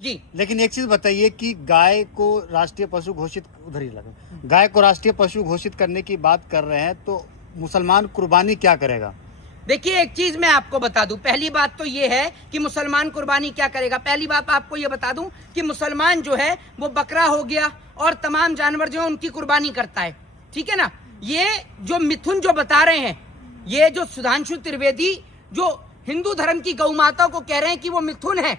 जी। लेकिन एक चीज बताइए कि गाय को राष्ट्रीय पशु घोषित, उधर ही लगा, गाय को राष्ट्रीय पशु घोषित करने की बात कर रहे हैं, तो मुसलमान कुर्बानी क्या करेगा? देखिए, एक चीज मैं आपको बता दूं। पहली बात तो ये है कि मुसलमान कुर्बानी क्या करेगा। पहली बात आपको ये बता दूं कि मुसलमान जो है वो बकरा हो गया और तमाम जानवर जो है उनकी कुर्बानी करता है, ठीक है ना। ये जो मिथुन जो बता रहे हैं, ये जो सुधांशु त्रिवेदी जो हिंदू धर्म की गौ माता को कह रहे हैं कि वो मिथुन है,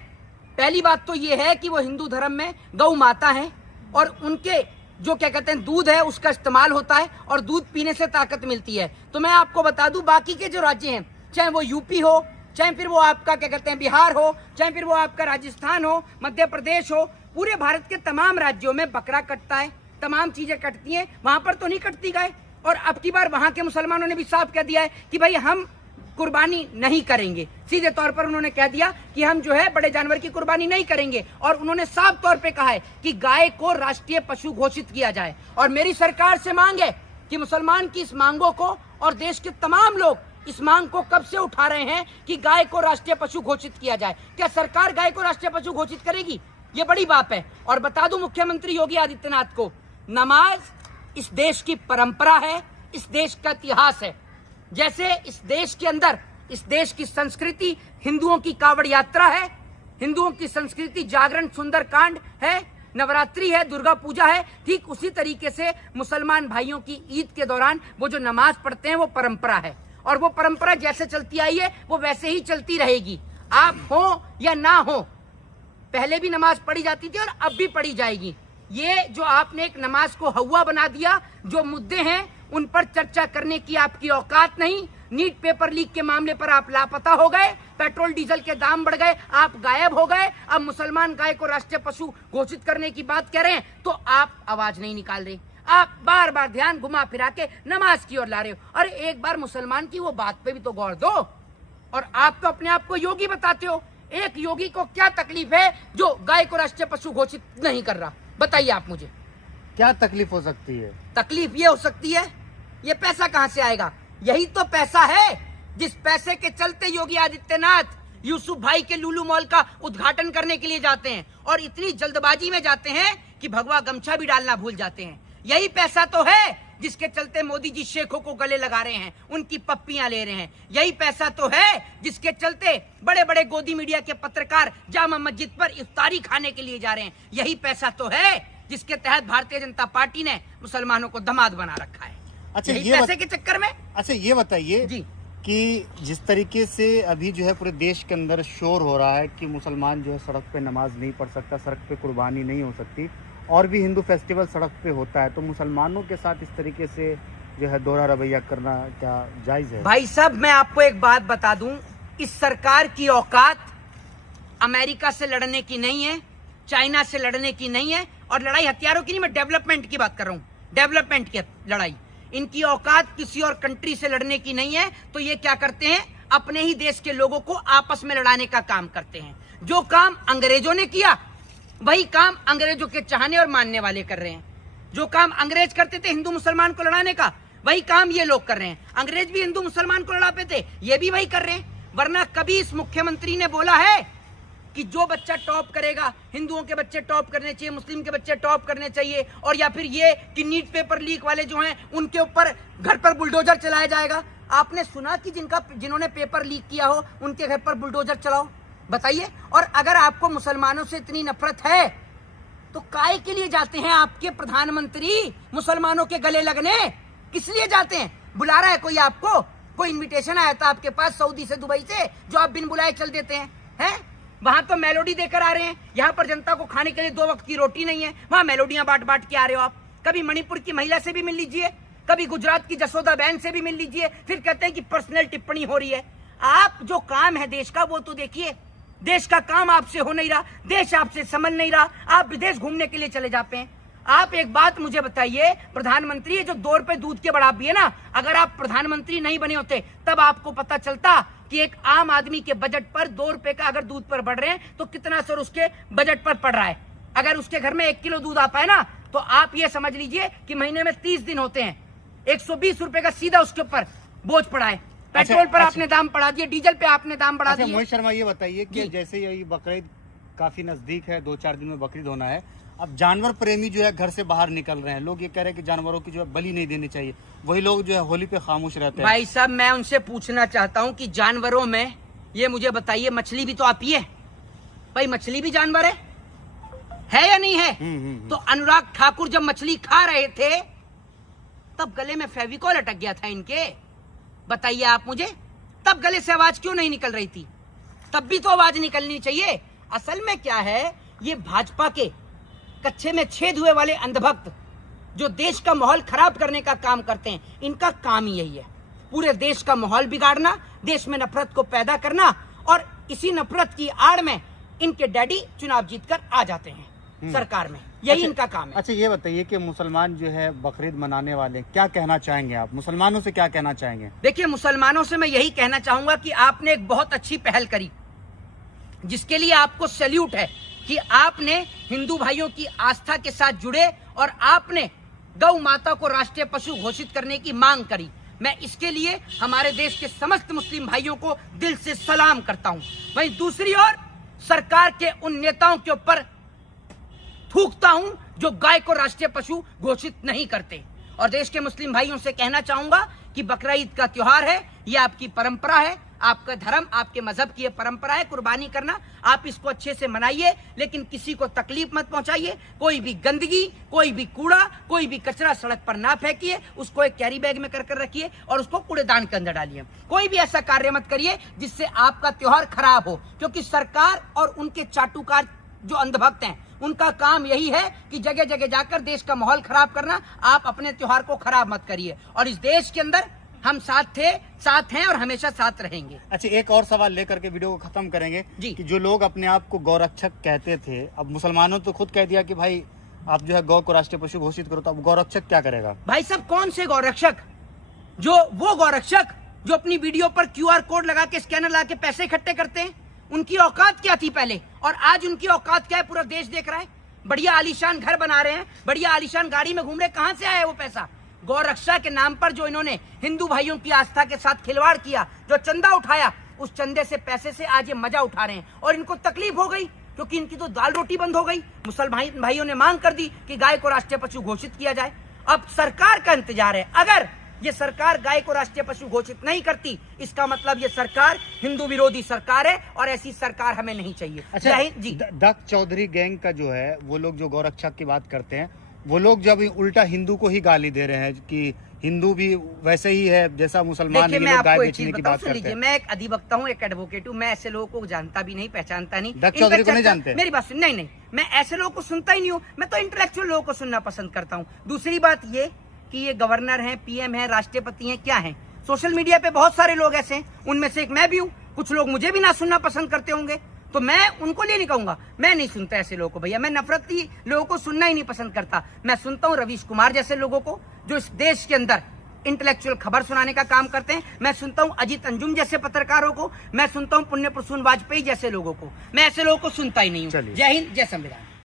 पहली बात तो ये है कि वो हिंदू धर्म में गौ माता है और उनके जो क्या कहते हैं दूध है उसका इस्तेमाल होता है और दूध पीने से ताकत मिलती है। तो मैं आपको बता दूं, बाकी के जो राज्य हैं, चाहे वो यूपी हो, चाहे फिर वो आपका क्या कहते हैं बिहार हो, चाहे फिर वो आपका राजस्थान हो, मध्य प्रदेश हो, पूरे भारत के तमाम राज्यों में बकरा कटता है, तमाम चीजें कटती हैं। वहां पर तो नहीं कटती गाय। और अब की बार वहां के मुसलमानों ने भी साफ कह दिया है कि भाई हम कुर्बानी नहीं करेंगे। सीधे तौर पर उन्होंने कह दिया कि हम जो है बड़े जानवर की कुर्बानी नहीं करेंगे और उन्होंने साफ तौर पे कहा है कि गाय को राष्ट्रीय पशु घोषित किया जाए। और मेरी सरकार से मांग है कि मुसलमान की इस मांगों को, और देश के तमाम लोग इस मांग को कब से उठा रहे हैं कि गाय को राष्ट्रीय पशु घोषित किया जाए। क्या सरकार गाय को राष्ट्रीय पशु घोषित करेगी? ये बड़ी बात है। और बता दूं मुख्यमंत्री योगी आदित्यनाथ को, नमाज इस देश की परंपरा है, इस देश का इतिहास है। जैसे इस देश के अंदर, इस देश की संस्कृति हिंदुओं की कावड़ यात्रा है, हिंदुओं की संस्कृति जागरण सुंदर कांड है, नवरात्रि है, दुर्गा पूजा है, ठीक उसी तरीके से मुसलमान भाइयों की ईद के दौरान वो जो नमाज पढ़ते हैं वो परंपरा है। और वो परंपरा जैसे चलती आई है वो वैसे ही चलती रहेगी। आप हो या ना हो, पहले भी नमाज पढ़ी जाती थी और अब भी पढ़ी जाएगी। ये जो आपने एक नमाज को हवा बना दिया, जो मुद्दे हैं उन पर चर्चा करने की आपकी औकात नहीं। नीट पेपर लीक के मामले पर आप लापता हो गए, पेट्रोल डीजल के दाम बढ़ गए, आप गायब हो गए। अब मुसलमान गाय को राष्ट्रीय पशु घोषित करने की बात कह रहे हैं तो आप आवाज नहीं निकाल रहे। आप बार बार ध्यान घुमा फिरा के नमाज की ओर ला रहे हो। अरे एक बार मुसलमान की वो बात पे भी तो गौर दो। और आप तो अपने आप को योगी बताते हो। एक योगी को क्या तकलीफ है जो गाय को राष्ट्रीय पशु घोषित नहीं कर रहा? बताइए आप मुझे, क्या तकलीफ हो सकती है? तकलीफ ये हो सकती है, ये पैसा कहां से आएगा? यही तो पैसा है जिस पैसे के चलते योगी आदित्यनाथ यूसुफ भाई के लुलु मॉल का उद्घाटन करने के लिए जाते हैं और इतनी जल्दबाजी में जाते हैं कि भगवा गमछा भी डालना भूल जाते हैं। यही पैसा तो है जिसके चलते मोदी जी शेखों को गले लगा रहे हैं, उनकी पप्पियां ले रहे हैं। यही पैसा तो है जिसके चलते बड़े बड़े गोदी मीडिया के पत्रकार जामा मस्जिद पर इफ्तारी खाने के लिए जा रहे हैं। यही पैसा तो है जिसके तहत भारतीय जनता पार्टी ने मुसलमानों को दामाद बना रखा है। अच्छा, ये पैसे के चक्कर में। अच्छा ये बताइए जी कि जिस तरीके से अभी जो है पूरे देश के अंदर शोर हो रहा है कि मुसलमान जो है सड़क पे नमाज नहीं पढ़ सकता, सड़क पे कुर्बानी नहीं हो सकती, और भी हिंदू फेस्टिवल सड़क पे होता है, तो मुसलमानों के साथ इस तरीके से जो है दोहरा रवैया करना क्या जायज है? भाई साहब, मैं आपको एक बात बता दूं, इस सरकार की औकात अमेरिका से लड़ने की नहीं है, चाइना से लड़ने की नहीं है, और लड़ाई हथियारों की नहीं, मैं डेवलपमेंट की बात कर रहा हूं, डेवलपमेंट की लड़ाई। इनकी औकात किसी और कंट्री से लड़ने की नहीं है। तो ये क्या करते हैं, अपने ही देश के लोगों को आपस में लड़ाने का काम करते हैं। जो काम अंग्रेजों ने किया वही काम अंग्रेजों के चाहने और मानने वाले कर रहे हैं। जो काम अंग्रेज करते थे हिंदू मुसलमान को लड़ाने का, वही काम ये लोग कर रहे हैं। अंग्रेज भी हिंदू मुसलमान को लड़ाते थे, ये भी वही कर रहे हैं। वरना कभी इस मुख्यमंत्री ने बोला है कि जो बच्चा टॉप करेगा, हिंदुओं के बच्चे टॉप करने चाहिए, मुस्लिम के बच्चे टॉप करने चाहिए, और या फिर ये कि नीट पेपर लीक वाले जो हैं उनके ऊपर घर पर बुलडोजर चलाया जाएगा? आपने सुना कि जिन्होंने पेपर लीक किया हो उनके घर पर बुलडोजर चलाओ? बताइए। और अगर आपको मुसलमानों से इतनी नफरत है तो काहे के लिए जाते हैं आपके प्रधानमंत्री मुसलमानों के गले लगने? किस लिए जाते हैं? बुला रहा है कोई आपको? कोई इन्विटेशन आया था आपके पास सऊदी से, दुबई से, जो आप बिन बुलाए चल देते हैं? वहां तो मेलोडी देकर आ रहे हैं, यहाँ पर जनता को खाने के लिए 2 वक्त की रोटी नहीं है, वहां मेलोडियां बांट बांट के आ रहे हो आप। कभी मणिपुर की महिला से भी मिल लीजिए, कभी गुजरात की जसोदा बहन से भी मिल लीजिए, फिर कहते हैं कि पर्सनल टिप्पणी हो रही है। आप जो काम है देश का वो तो देखिए। देश का काम आपसे हो नहीं रहा, देश आपसे समझ नहीं रहा, आप विदेश घूमने के लिए चले जाते हैं। आप एक बात मुझे बताइए, प्रधानमंत्री ये जो 2 रुपए दूध के बढ़ा भी है ना, अगर आप प्रधानमंत्री नहीं बने होते तब आपको पता चलता कि एक आम आदमी के बजट पर 2 रुपए का अगर दूध पर बढ़ रहे हैं तो कितना असर उसके बजट पर पड़ रहा है। अगर उसके घर में 1 किलो दूध आता है ना, तो आप ये समझ लीजिए कि महीने में 30 दिन होते हैं, 120 रुपए का सीधा उसके ऊपर बोझ पड़ा है। पेट्रोल पर आपने दाम बढ़ा दिए, डीजल पे आपने दाम बढ़ा दिए। मोहित शर्मा ये बताइए कि जैसे ये बकरीद काफी नजदीक है, 2-4 दिन में बकरीद होना है। अब जानवर प्रेमी जो है घर से बाहर निकल रहे हैं, लोग ये कह रहे हैं कि जानवरों की जो है बलि नहीं देनी चाहिए, वही लोग जो है होली पे खामोश रहते हैं। भाई साहब मैं उनसे पूछना चाहता हूँ कि जानवरों में ये मुझे बताइए, मछली भी तो आप ही है भाई, मछली भी जानवर है या नहीं है? तो अनुराग ठाकुर जब मछली खा रहे थे तब गले में फेविकॉल अटक गया था इनके, बताइए आप मुझे, तब गले से आवाज क्यों नहीं निकल रही थी? तब भी तो आवाज निकलनी चाहिए। असल में क्या है, ये भाजपा के कच्चे में छेद हुए वाले अंधभक्त जो देश का माहौल खराब करने का काम करते हैं, इनका काम ही यही है, पूरे देश का माहौल बिगाड़ना, देश में नफरत को पैदा करना, और इसी नफरत की आड़ में इनके डैडी चुनाव जीतकर आ जाते हैं सरकार में, यही इनका काम है। अच्छा ये बताइए कि मुसलमान जो है बकरीद मनाने वाले, क्या कहना चाहेंगे आप, मुसलमानों से क्या कहना चाहेंगे? देखिए मुसलमानों से मैं यही कहना चाहूंगा कि आपने एक बहुत अच्छी पहल करी, जिसके लिए आपको सैल्यूट है कि आपने हिंदू भाइयों की आस्था के साथ जुड़े और आपने गौ माता को राष्ट्रीय पशु घोषित करने की मांग करी। मैं इसके लिए हमारे देश के समस्त मुस्लिम भाइयों को दिल से सलाम करता हूं। वहीं दूसरी ओर सरकार के उन नेताओं के ऊपर थूकता हूं जो गाय को राष्ट्रीय पशु घोषित नहीं करते, और देश के मुस्लिम भाइयों से कहना चाहूंगा कि बकरा ईद का त्योहार है, ये आपकी परंपरा है, आपका धर्म, आपके मजहब की ये परंपरा है कुर्बानी करना, आप इसको अच्छे से मनाइए, लेकिन किसी को तकलीफ मत पहुंचाइए, कोई भी गंदगी, कोई भी कूड़ा, कोई भी कचरा सड़क पर ना फेंकिए, उसको एक कैरी बैग में कर रखिए और उसको कूड़ेदान के अंदर डालिए। कोई भी ऐसा कार्य मत करिए जिससे आपका त्योहार खराब हो, क्योंकि सरकार और उनके चाटुकार जो अंधभक्त हैं उनका काम यही है कि जगह जगह जाकर देश का माहौल खराब करना। आप अपने त्योहार को खराब मत करिए, और इस देश के अंदर हम साथ हैं और हमेशा साथ रहेंगे। अच्छा एक और सवाल लेकर के वीडियो को खत्म करेंगे जी। कि जो लोग अपने आप को गौरक्षक कहते थे, अब मुसलमानों तो खुद कह दिया कि भाई आप जो है गौ को राष्ट्रीय पशु घोषित करो, तो अब गौरक्षक क्या करेगा? भाई साहब कौन से गौरक्षक? वो गौरक्षक जो अपनी वीडियो पर QR कोड लगा के, स्कैनर लगा के पैसे इकट्ठे करते हैं, उनकी औकात क्या थी पहले और आज उनकी औकात क्या है पूरा देश देख रहा है। बढ़िया आलीशान घर बना रहे हैं, बढ़िया आलीशान गाड़ी में घूम रहे, कहां से आया वो पैसा? गौरक्षा के नाम पर जो इन्होंने हिंदू भाइयों की आस्था के साथ खिलवाड़ किया, जो चंदा उठाया, उस चंदे से पैसे से आज ये मजा उठा रहे हैं, और इनको तकलीफ हो गई क्योंकि इनकी तो दाल रोटी बंद हो गई। मुसलमान भाइयों ने मांग कर दी कि गाय को राष्ट्रीय पशु घोषित किया जाए। अब सरकार का इंतजार है, अगर ये सरकार गाय को राष्ट्रीय पशु घोषित नहीं करती, इसका मतलब ये सरकार हिंदू विरोधी सरकार है, और ऐसी सरकार हमें नहीं चाहिए। अच्छा जी, दत्त चौधरी गैंग का जो है, वो लोग जो गौरक्षक की बात करते हैं, वो लोग जब उल्टा हिंदू को ही गाली दे रहे हैं कि हिंदू भी वैसे ही है जैसा मुसलमान। देखिए मैं आपको एक चीज बताऊं, सुन लीजिए, मैं एक अधिवक्ता हूं, एक एडवोकेट हूं, मैं ऐसे लोगों को जानता भी नहीं, पहचानता नहीं। दत्त चौधरी को नहीं जानते? मेरी बात सुन, नहीं, मैं ऐसे लोगों को सुनता ही नहीं हूँ, मैं तो इंटेलेक्चुअल लोगों को सुनना पसंद करता हूँ। दूसरी बात ये कि ये गवर्नर हैं, PM हैं, राष्ट्रपति हैं, क्या हैं? सोशल मीडिया पे बहुत सारे लोग ऐसे हैं, उनमें से एक मैं भी हूँ। कुछ लोग मुझे भी ना सुनना पसंद करते होंगे, तो मैं उनको लिए नहीं कहूंगा, मैं नहीं सुनता ऐसे लोगों को भैया, मैं नफरती लोगों को सुनना ही नहीं पसंद करता। मैं सुनता हूँ रवीश कुमार जैसे लोगों को, जो इस देश के अंदर इंटेलेक्चुअल खबर सुनाने का काम करते हैं। मैं सुनता हूँ अजीत अंजुम जैसे पत्रकारों को, मैं सुनता हूँ पुण्य प्रसून वाजपेयी जैसे लोगों को, मैं ऐसे लोगों को सुनता ही नहीं हूँ। जय हिंद, जय संविधान।